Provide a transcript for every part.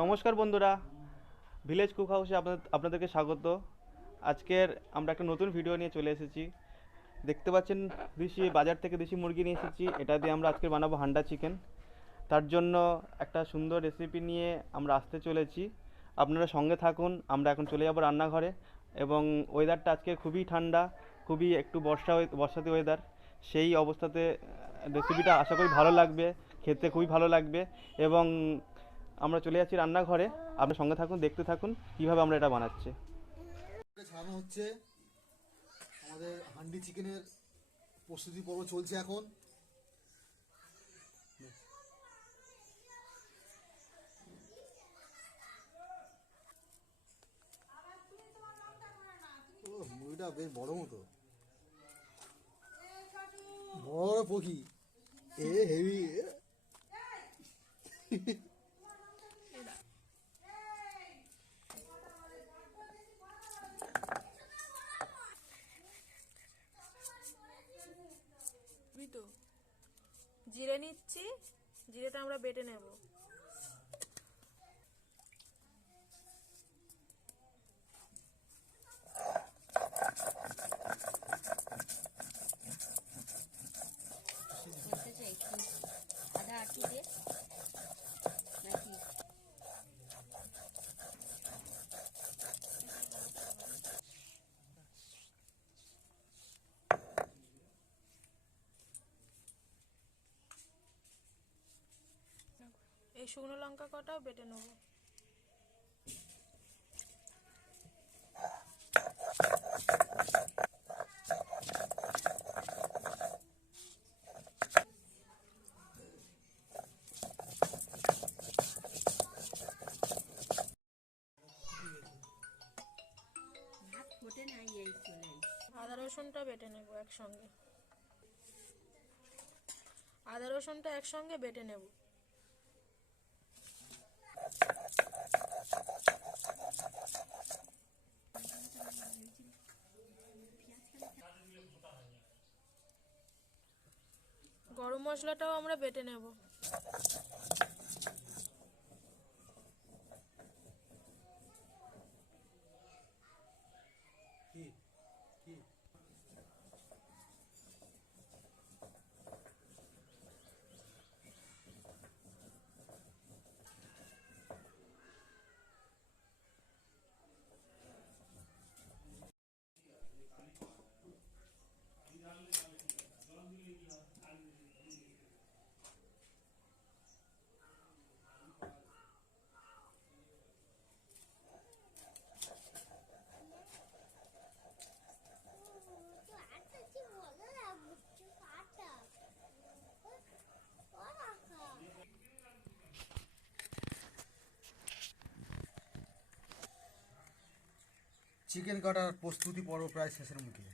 নমস্কার বন্ধুরা, village cook হাউসে আপনাদেরকে স্বাগত। আজকের আমরা একটা নতুন ভিডিও নিয়ে চলে এসেছি। দেখতে পাচ্ছেন বাজার থেকে দেশি মুরগি নিয়ে এসেছি। এটা দিয়ে আমরা আজকে বানাবো হান্ডা চিকেন। তার জন্য একটা সুন্দর রেসিপি নিয়ে আমরা আসতে চলেছি। আপনারা সঙ্গে থাকুন। আমরা এখন চলে যাব রান্নাঘরে। এবং ওয়েদারটা আজকে খুবই ঠান্ডা, খুবই একটু বর্ষাতি ওয়েদার। সেই অবস্থাতে রেসিপিটা আশা করি ভালো লাগবে, খেতে খুবই ভালো লাগবে। এবং আমরা চলে যাচ্ছি রান্নাঘরে। আপনি সঙ্গে থাকুন, দেখতে থাকুন কিভাবে আমরা এটা বানাচ্ছি। ছাড়ানো হচ্ছে, আমাদের হান্ডি চিকেনের প্রস্তুতি পর্ব চলছে এখন। মুড়িটা বেশ বড় মতো, বড় পখি এ হেভি। তো জিরে নিচ্ছি, জিরেটা আমরা বেটে নেব। আদা আটু দিয়ে নাকি এই শুকনো লঙ্কা কটাও বেটে নেব। ভাত ফোটে নাই, এই চলে আদা রসুনটা বেটে নেব একসঙ্গে। আদা রসুনটা একসঙ্গে বেটে নেব। গরম মশলাটাও আমরা বেটে নেব। চিকেন কাটার প্রস্তুতি পর্ব প্রায় শেষের মুখে।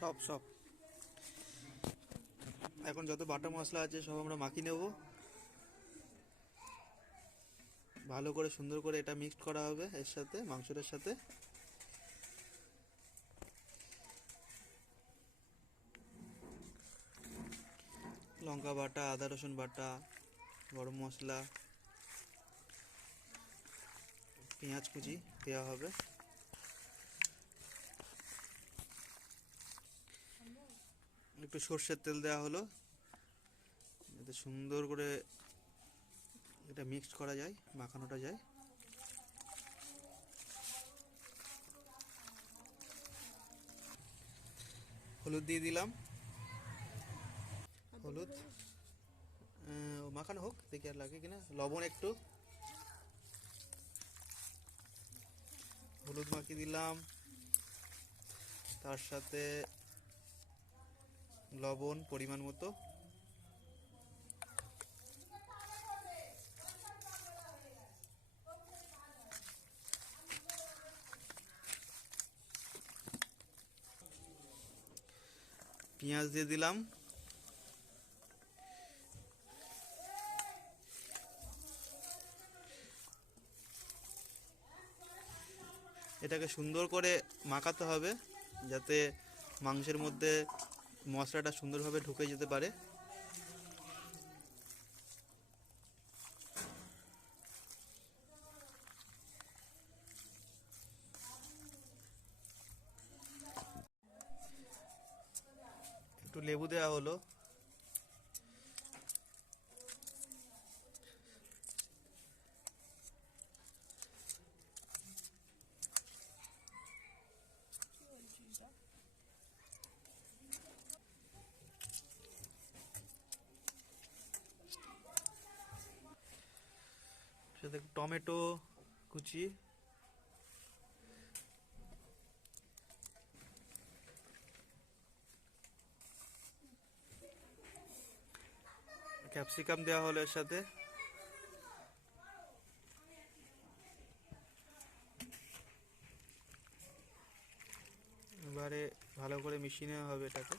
সব সব এখন যত বাটা মশলা আছে সব আমরা মাখিয়ে নেব। ভালো করে সুন্দর করে এটা মিক্সড করা হবে এর সাথে, মাংসটার সাথে। লঙ্কা বাটা, আদা রসুন বাটা, গরম মশলা, পেঁয়াজ কুচি দেওয়া হবে। একটু সর্ষের তেল দেওয়া হলো যাতে সুন্দর করে এটা মিক্সড করা যায়, মাখানোটা যায়। হলুদ দিয়ে দিলাম, হলুদ মাখানো হোক, দেখি আর লাগে কিনা। লবণ একটু, হলুদ মাখিয়ে দিলাম, তার সাথে লবণ পরিমাণ মতো, পেঁয়াজ দিয়ে দিলাম, এটাকে সুন্দর করে মাখাতে হবে যাতে মাংসের মধ্যে মশলাটা সুন্দরভাবে ঢুকে যেতে পারে। একটু লেবু দেওয়া হলো, সাথে টমেটো কুচি, ক্যাপসিকাম দেওয়া হলো এর সাথে। এবারে ভালো করে মিশিয়ে নেওয়া হবে এটাকে।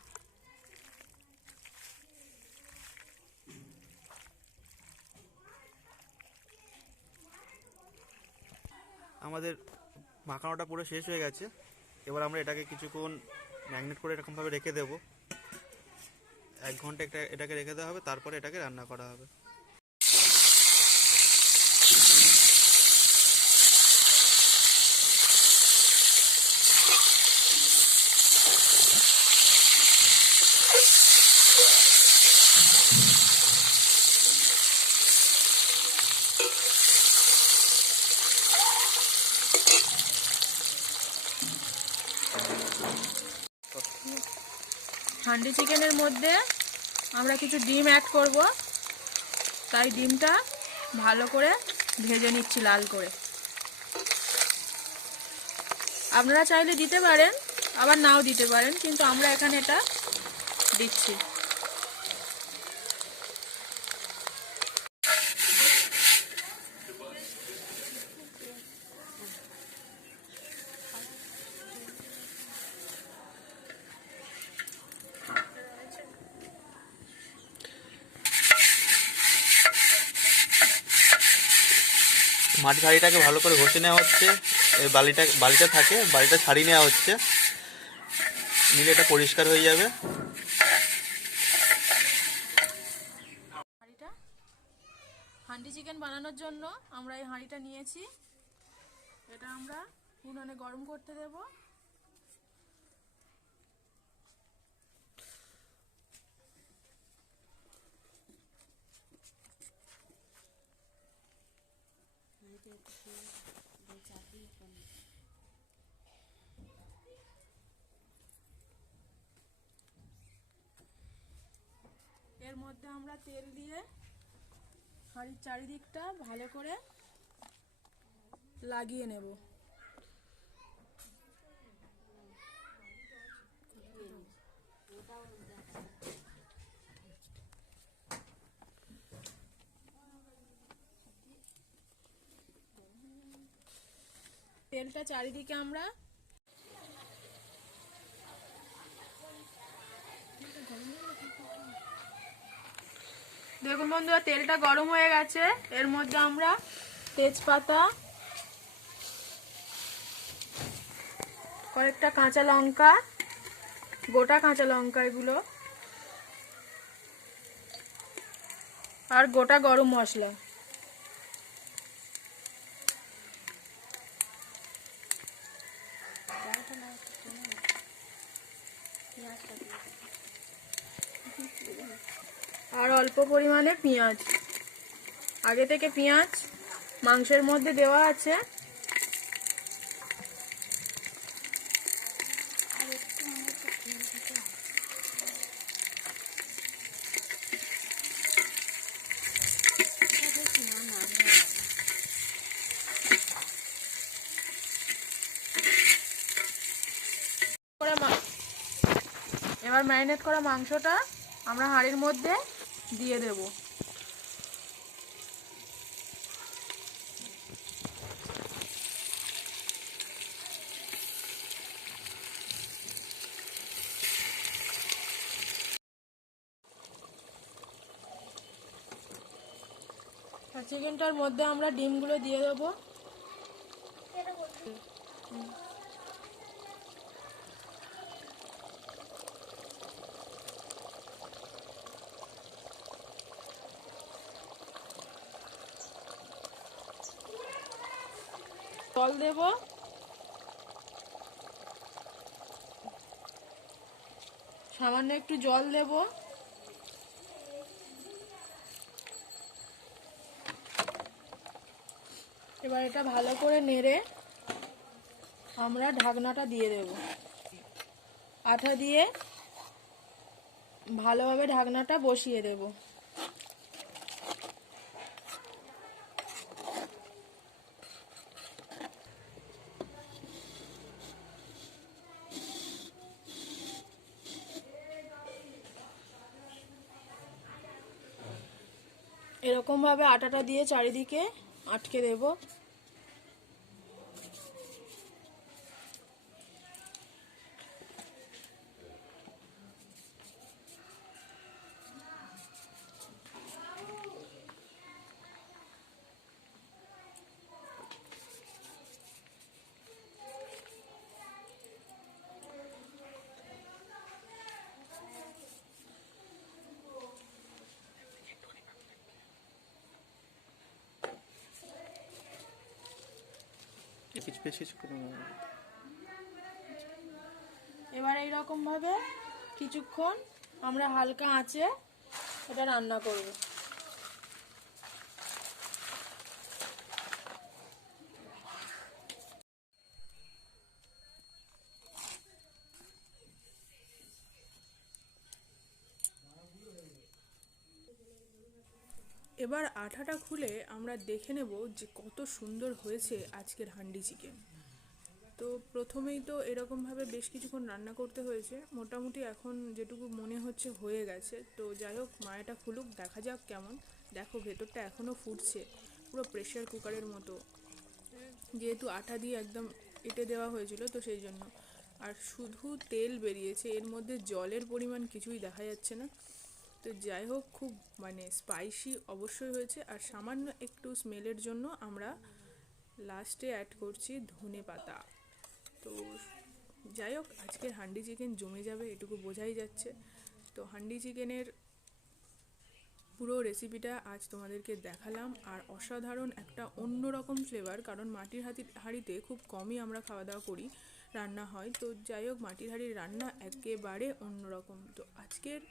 আমাদের মাখানোটা পুরো শেষ হয়ে গেছে। এবার আমরা এটাকে কিছুক্ষণ ম্যাগনেট করে এরকমভাবে রেখে দেবো। 1 ঘন্টা এটাকে রেখে দেওয়া হবে, তারপরে এটাকে রান্না করা হবে। হান্ডি চিকেনের মধ্যে আমরা কিছু ডিম অ্যাড করব, তাই ডিমটা ভালো করে ভেজে নিচ্ছি লাল করে। আপনারা চাইলে দিতে পারেন, আবার নাও দিতে পারেন, কিন্তু আমরা এখানে এটা দিচ্ছি। মাটির হাঁড়িটাকে ভালো করে ঘষে নেওয়া হচ্ছে, এই বালিটা থাকে, বালিটা ছাড়িয়ে নেওয়া হচ্ছে, নিলে এটা পরিষ্কার হয়ে যাবে। হান্ডি চিকেন বানানোর জন্য আমরা এই হাঁড়িটা নিয়েছি, এটা আমরা উনুনে গরম করতে দেব। এর মধ্যে আমরা তেল দিয়ে হাঁড়ির চারিদিকটা ভালো করে লাগিয়ে নেব। তেলটা চারিদিকে আমরা দেখুন বন্ধুরা, তেলটা গরম হয়ে গেছে। এর মধ্যে আমরা তেজপাতা, কয়েকটা কাঁচা লঙ্কা, গোটা কাঁচা লঙ্কা এগুলো, আর গোটা গরম মশলা, আর অল্প পরিমাণে পেঁয়াজ। আগে থেকে পেঁয়াজ মাংসের মধ্যে দেওয়া আছে। এবার ম্যারিনেট করা মাংসটা আমরা হাঁড়ির মধ্যে দিয়ে দেব। আর চিকেনটার মধ্যে আমরা ডিমগুলো দিয়ে দেবো। জল দেব, সামান্য একটু জল দেব। এবার এটা ভালো করে নেড়ে আমরা ঢাকনাটা দিয়ে দেব। আঠা দিয়ে ভালোভাবে ঢাকনাটা বসিয়ে দেব। এরকম ভাবে আটাটা দিয়ে চারিদিকে আটকে দেব। কিছু বেশ কিছু করে নেবো। এবার এইরকম ভাবে কিছুক্ষণ আমরা হালকা আঁচে এটা রান্না করব। এবার আঠাটা খুলে আমরা দেখে নেব যে কত সুন্দর হয়েছে আজকের হান্ডি চিকেন। তো প্রথমেই তো এরকমভাবে বেশ কিছুক্ষণ রান্না করতে হয়েছে, মোটামুটি এখন যেটুকু মনে হচ্ছে হয়ে গেছে। তো যাই হোক, মায়াটা খুলুক, দেখা যাক কেমন। দেখো ভেতরটা এখনও ফুটছে, পুরো প্রেশার কুকারের মতো, যেহেতু আটা দিয়ে একদম এঁটে দেওয়া হয়েছিল তো সেই জন্য। আর শুধু তেল বেরিয়েছে, এর মধ্যে জলের পরিমাণ কিছুই দেখা যাচ্ছে না। তো যাই হোক, খুব মানে স্পাইসি অবশ্যই হয়েছে। আর সামান্য একটু স্মেলের জন্য আমরা লাস্টে অ্যাড করছি ধনে পাতা। তো যাই হোক, আজকের হান্ডি চিকেন জমে যাবে এটুকু বোঝাই যাচ্ছে। তো হান্ডি চিকেনের পুরো রেসিপিটা আজ তোমাদেরকে দেখালাম। আর অসাধারণ একটা অন্যরকম ফ্লেভার, কারণ মাটির হাঁড়িতে খুব কমই আমরা খাওয়া দাওয়া করি, রান্না হয়। তো যাই হোক, মাটির হাঁড়ির রান্না একেবারে অন্যরকম। তো আজকের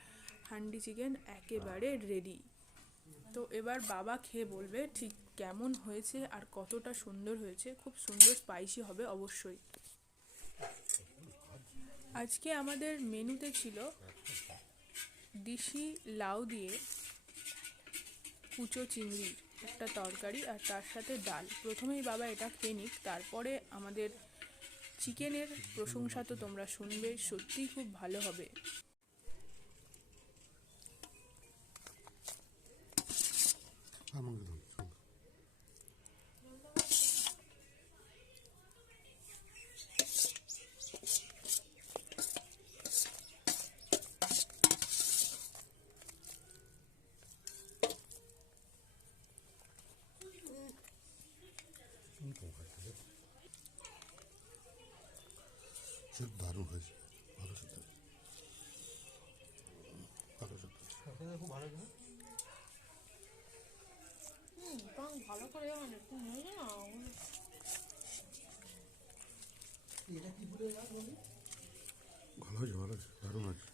হান্ডি চিকেন একেবারে রেডি। তো এবার বাবা খেয়ে বলবে ঠিক কেমন হয়েছে আর কতটা সুন্দর হয়েছে। খুব সুন্দর স্পাইসি হবে অবশ্যই। আজকে আমাদের মেনুতে ছিল দেশি লাউ দিয়ে কুচো চিংড়ির একটা তরকারি, আর তার সাথে ডাল। প্রথমেই বাবা এটা খেয়ে নিক, তারপরে আমাদের চিকেনের প্রশংসা তো তোমরা শুনবে, সত্যিই খুব ভালো হবে। দারুণ হয়েছে, ভালো সাথে ভালো সাথে খুব ভালো না। ভালো করে ভালো হয়েছে, ভালো হয়েছে, দারুণ হয়েছে।